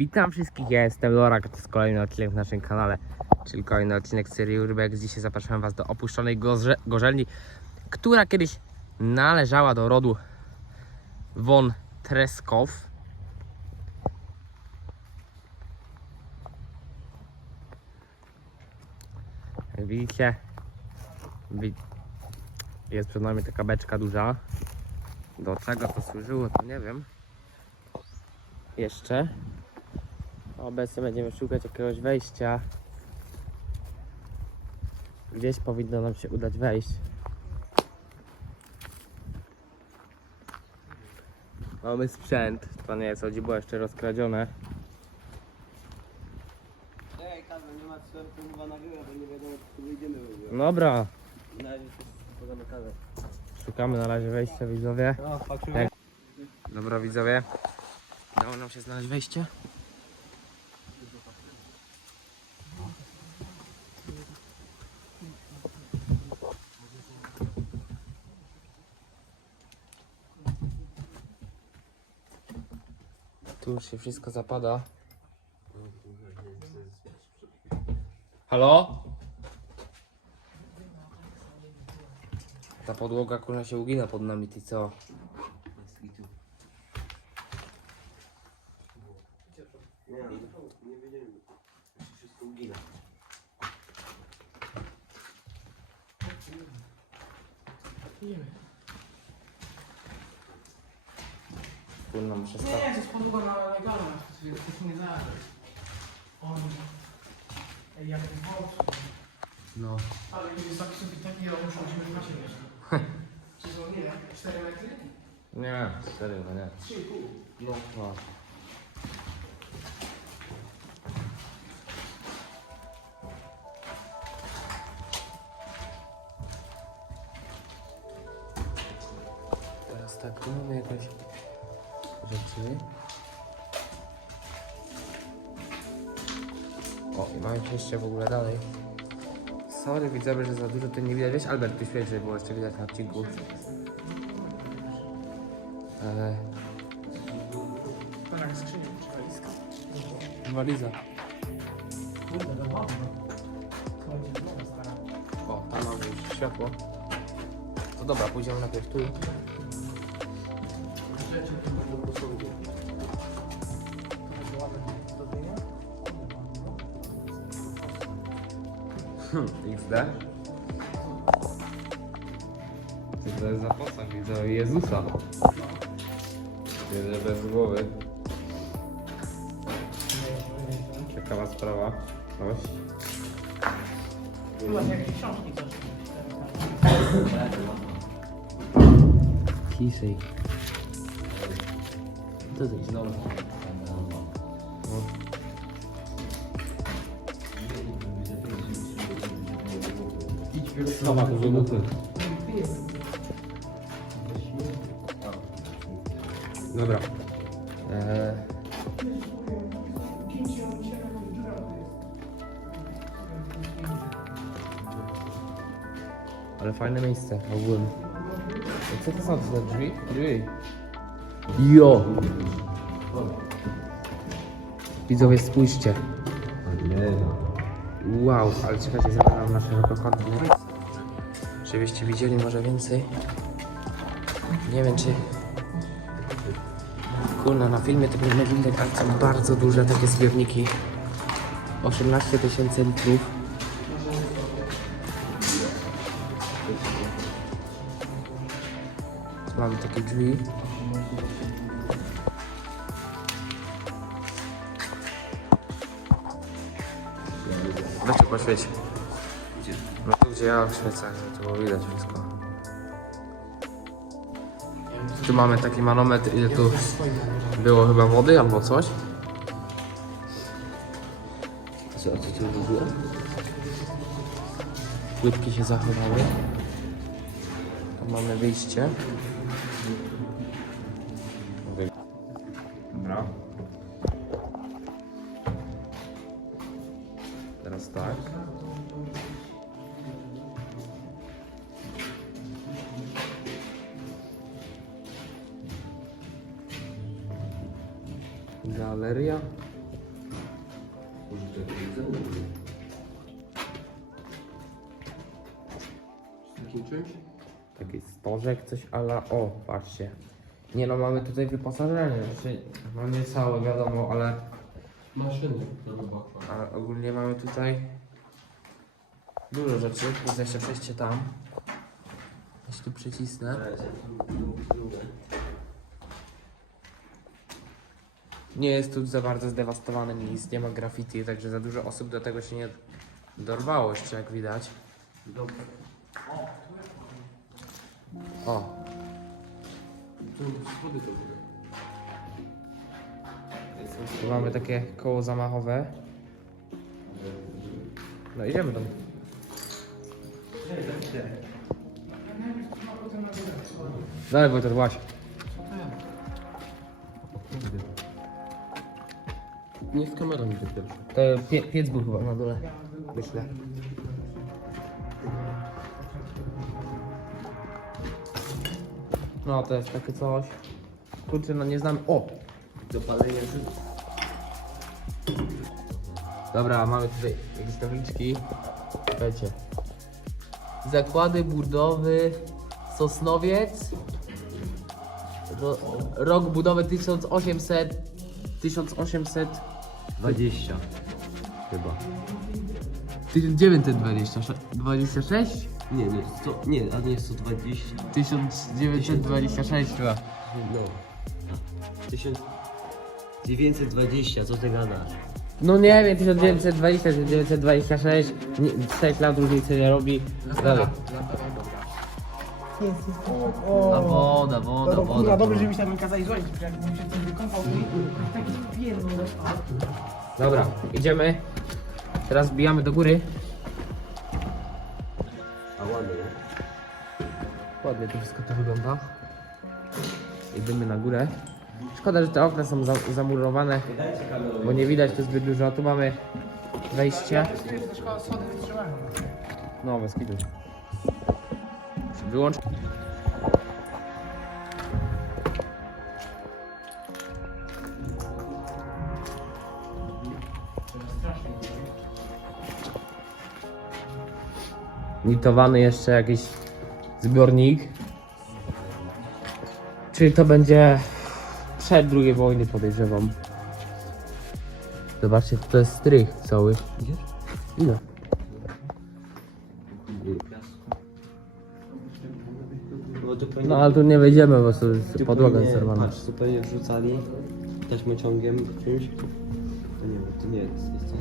Witam wszystkich, ja jestem Lorak, to jest kolejny odcinek w naszym kanale, czyli kolejny odcinek serii Urbex. Dzisiaj zapraszam Was do opuszczonej gorze, gorzelni, która kiedyś należała do rodu von Treskow. Jak widzicie, wi- jest przed nami taka beczka duża. Do czego to służyło, to nie wiem. Jeszcze. Obecnie będziemy szukać jakiegoś wejścia. Gdzieś powinno nam się udać wejść. Mamy sprzęt. To nie jest chodzi, było jeszcze rozkradzione. Ej, Kaza, nie ma to chyba nagrywa, bo nie wiadomo, czy wyjdziemy w ogóle. Dobra, Na razie to jest pozamykane. szukamy na razie wejścia widzowie. No. Tak. Dobra widzowie. Udało nam się znaleźć wejście. Tu już się wszystko zapada. Halo? Ta podłoga kurna się ugina pod nami, ty co? Nie, nie wiedziałem. Wszystko ugina. Kurna muszę stać. Nie, to jest podłoga na to to się nie da. On... Ej, jak mocno. No. Ale jest taki sobie taki, on muszą być w macie jeszcze. Czy są ile? 4 metry? Nie, serio, no nie. 3,5. No, no. Teraz tak, mamy rzeczy. O, i mamy przejście w ogóle dalej. Sorry widzowie, że za dużo tu nie widać. Wiesz, Albert, tu świeci, żeby było jeszcze widać na odcinku. Ale... Jak skrzynia, czy walizka. Waliza. Kurde, stara. O, tam mamy już światło. To dobra, pójdziemy najpierw tu. Rzeczy, XD. Co to jest za posag? Widzę Jezusa. Jedzie bez głowy. Ciekawa sprawa. Coś. Tu masz jakieś książki coś. Kisej. To jest znowu. Schowa dużo buty. Dobra. Eee, ale fajne miejsce ogólnie. Co to są za drzwi? Drzwi. Jo! Widzowie, spójrzcie. Wow, ale czekajcie, zabrałem na szerokokątny. Żebyście widzieli może więcej. Nie wiem czy... Kurna, na filmie to powinno widać, ale są bardzo duże takie zbiorniki. 18 tysięcy litrów. Mamy takie drzwi. Weźcie poświeć. Gdzie ja świecę, to było widać wszystko. Tu mamy taki manometr, ile tu było chyba wody albo coś. Co, co tu było? Płytki się zachowały. Tam mamy wyjście. Galeria. Takim czymś? Taki stożek, coś ala... O, patrzcie. Nie no, mamy tutaj wyposażenie. Znaczy, no nie całe, wiadomo, ale, Maszyny do ale ogólnie mamy tutaj dużo rzeczy. Plus jeszcze przejście tam. Jeśli tu przycisnę. Nie jest tu za bardzo zdewastowane nic, nie ma graffiti, także za dużo osób do tego się nie dorwało jeszcze, jak widać. O, Tu mamy takie koło zamachowe. No idziemy tam. Dalej Wojtek, właśnie. Nie z kamerą idę pierwszy. To pie, piec był chyba na dole. Myślę. No to jest takie coś. Kurczę, no nie znamy. O! Dopalenie życia. Dobra, mamy tutaj jakieś tabliczki. Słuchajcie. Zakłady budowy Sosnowiec. Ro, rok budowy 1800. 1800. 20. Chyba. 1926? Nie, nie, 100, nie, a nie 120. 1926 chyba. No. 1920, co ty gadasz? No nie wiem, 1920, 1926. Nie, 6 lat różnicy nie robi. Dalej. A woda, woda, No woda. dobrze, woda. że mi się tam kazali dzwonić, bo jak bym się tym wykąpał, to taki pierdol dostał. Dobra, idziemy. Teraz wbijamy do góry. A ładnie, nie? Ładnie to wszystko to wygląda. Idziemy na górę. Szkoda, że te okna są za, zamurowane, bo nie widać tu zbyt dużo. A tu mamy wejście. To schody wytrzymają. No, bez kitu. Wyłącz. Nitowany jeszcze jakiś zbiornik. Czyli to będzie przed II wojny podejrzewam. Zobaczcie, to jest strych cały. Ile? No, to pewnie, No ale tu nie wejdziemy, bo to jest podłoga pewnie- zerwana. Patrz, tu pewnie wrzucali taśmociągiem czymś. To nie wiem, to nie jest. jest to...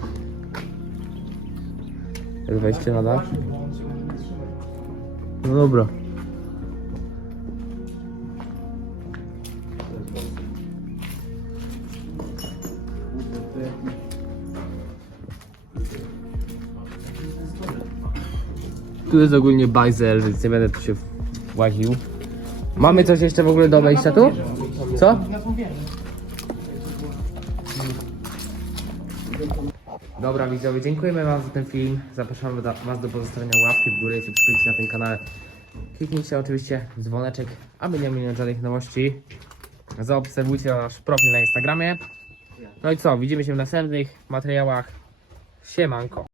Jak wejście na dach? No dobra. Tu jest ogólnie bajzel, więc nie będę tu się łaził. Mamy coś jeszcze w ogóle do wejścia tu? Co? Dobra widzowie, dziękujemy wam za ten film. Zapraszamy do, was do pozostawienia łapki w górę i subskrypcji na tym kanale. Kliknijcie oczywiście w dzwoneczek, aby nie minąć żadnych nowości. Zaobserwujcie nasz profil na Instagramie. No i co, widzimy się w następnych materiałach. Siemanko.